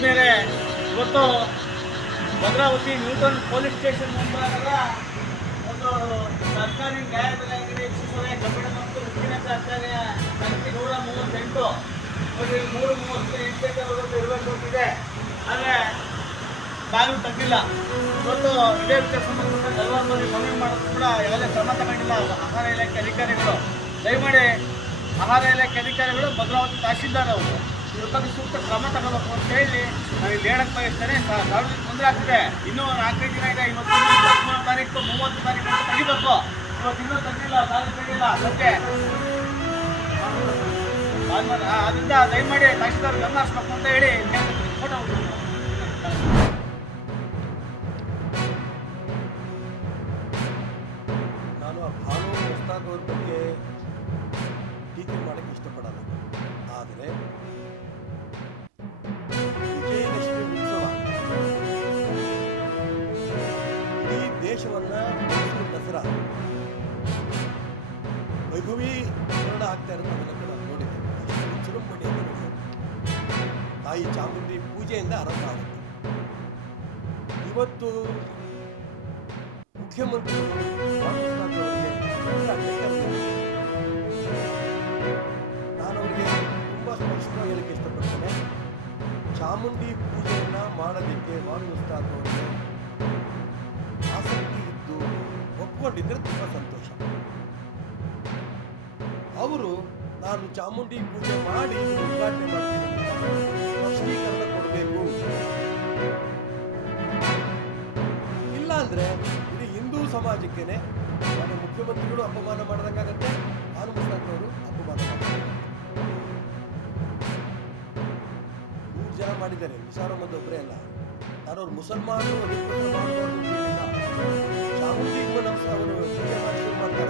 ಆದ್ಮೇಲೆ ಇವತ್ತು Bhadravati Newton police station ಮುಂಭಾಗದ ಒಂದು ಸರ್ಕಾರಿ ನ್ಯಾಯಾಲಯ ವೀಕ್ಷಿಸಿದರೆ ಕಬ್ಬಿಣ ಮತ್ತು ಉಕ್ಕಿನ ಕಾರ್ಖಾನೆಯ ಸಂಖ್ಯೆ 138 338 ಇರಬೇಕು ಅಂತಿದೆ. ಆದರೆ ಬಾಗಿಲು ತೆಗ್ದಿಲ್ಲ. ಇವತ್ತು ಇದೇ ವಿಚಾರ ಸಂಬಂಧಪಟ್ಟ ಹಲವಾರು ಮಂದಿ ಮನವಿ ಮಾಡೋದು ಕೂಡ ಯಾವುದೇ ಕ್ರಮ ತಗೊಂಡಿಲ್ಲ ಆಹಾರ ಇಲಾಖೆ ಅಧಿಕಾರಿಗಳು. ದಯಮಾಡಿ ಆಹಾರ ಇಲಾಖೆ ಅಧಿಕಾರಿಗಳು ಭದ್ರಾವತಿ ತಹಶೀಲ್ದಾರ್ ಅವರು ಇದ್ರ ಬಗ್ಗೆ ಸೂಕ್ತ ಕ್ರಮ ತಗೋಬೇಕು ಅಂತ ಹೇಳಿ ನಾನು ಇಲ್ಲಿ ಹೇಳಕ್ಕೆ ಬಯಸ್ತೇನೆ. ಸಾರ್ವಜನಿಕ ತೊಂದರೆ ಆಗ್ತಿದೆ. ಇನ್ನೂ 4-5 ದಿನ ಇದೆ. ಇವತ್ತು 23 ತಾರೀಕು 30 ತಾರೀಕು ಅಂತ ತೆಗಿಬೇಕು. ಇವತ್ತು ಇನ್ನೂ ತೆಗಿಲ್ಲ, ಬಾಗಿಲು ತೆಗಿಲ್ಲ. ಅದಕ್ಕೆ ಅದರಿಂದ ದಯಮಾಡಿ ತಹಶೀಲ್ದಾರ್ ಗಮನ ಹರಿಸ್ಬೇಕು ಅಂತ ಹೇಳಿ ಫೋಟೋ ನಾನು ಆ ಭಾನು ಅವ್ರ ಬಗ್ಗೆ ಟೀಕೆ ಮಾಡೋಕ್ಕೆ ಇಷ್ಟಪಡಲ್ಲ. ಆದರೆ ವಿಜಯದಶಮಿ ಉತ್ಸವ ಇಡೀ ದೇಶವನ್ನು ದಸರಾ ವೈಭವೀಕರಣ ಆಗ್ತಾ ಇರೋದನ್ನೆಲ್ಲ ಕೂಡ ನೋಡಿದ್ದೇವೆ. ವಿಜೃಂಭಣೆಯಿಂದ ತಾಯಿ ಚಾಮುಂಡಿ ಪೂಜೆಯಿಂದ ಆರಂಭ ಆಗುತ್ತೆ. ಇವತ್ತು ಮುಖ್ಯಮಂತ್ರಿಗಳು ನಾನು ಅವರಿಗೆ ತುಂಬ ಸ್ಪಷ್ಟವಾಗಿ ಹೇಳಕ್ಕೆ ಇಷ್ಟಪಡ್ತೇನೆ. ಚಾಮುಂಡಿ ಪೂಜೆಯನ್ನು ಮಾಡೋದಕ್ಕೆ ವಾಲ್ಮೀಕಿ ಅವರಿಗೆ ಆಸಕ್ತಿ ಇದ್ದು ಒಪ್ಕೊಂಡಿದ್ದರೆ ತುಂಬ ಸಂತೋಷ. ಅವರು ನಾನು ಚಾಮುಂಡಿ ಪೂಜೆ ಮಾಡಿ ಉದ್ಘಾಟನೆ ಮಾಡ್ತೀನಿ ಸ್ಪಷ್ಟೀಕರಣ ಕೊಡಬೇಕು. ಇಲ್ಲ ಅಂದರೆ ಇಡೀ ಹಿಂದೂ ಸಮಾಜಕ್ಕೇನೆ ನಾನು ಮುಖ್ಯಮಂತ್ರಿಗಳು ಅಪಮಾನ ಮಾಡಿದಂಗಾಗತ್ತೆ, ನಾನು ಮುಸ್ತಾಕವರು ಅಪಮಾನ ಮಾಡ್ತಾರೆ. 3 ಜನ ಮಾಡಿದ್ದಾರೆ, ವಿಚಾರ ಮಂದಿ ಒಬ್ಬರೇ ಅಲ್ಲ. ನಾನು ಅವ್ರು ಮುಸಲ್ಮಾನರು ಚಾಮುಂಡಿ ಅವರು ಪೂಜೆ ಮಾಡಿ ಶುರು ಮಾಡ್ತಾರೆ.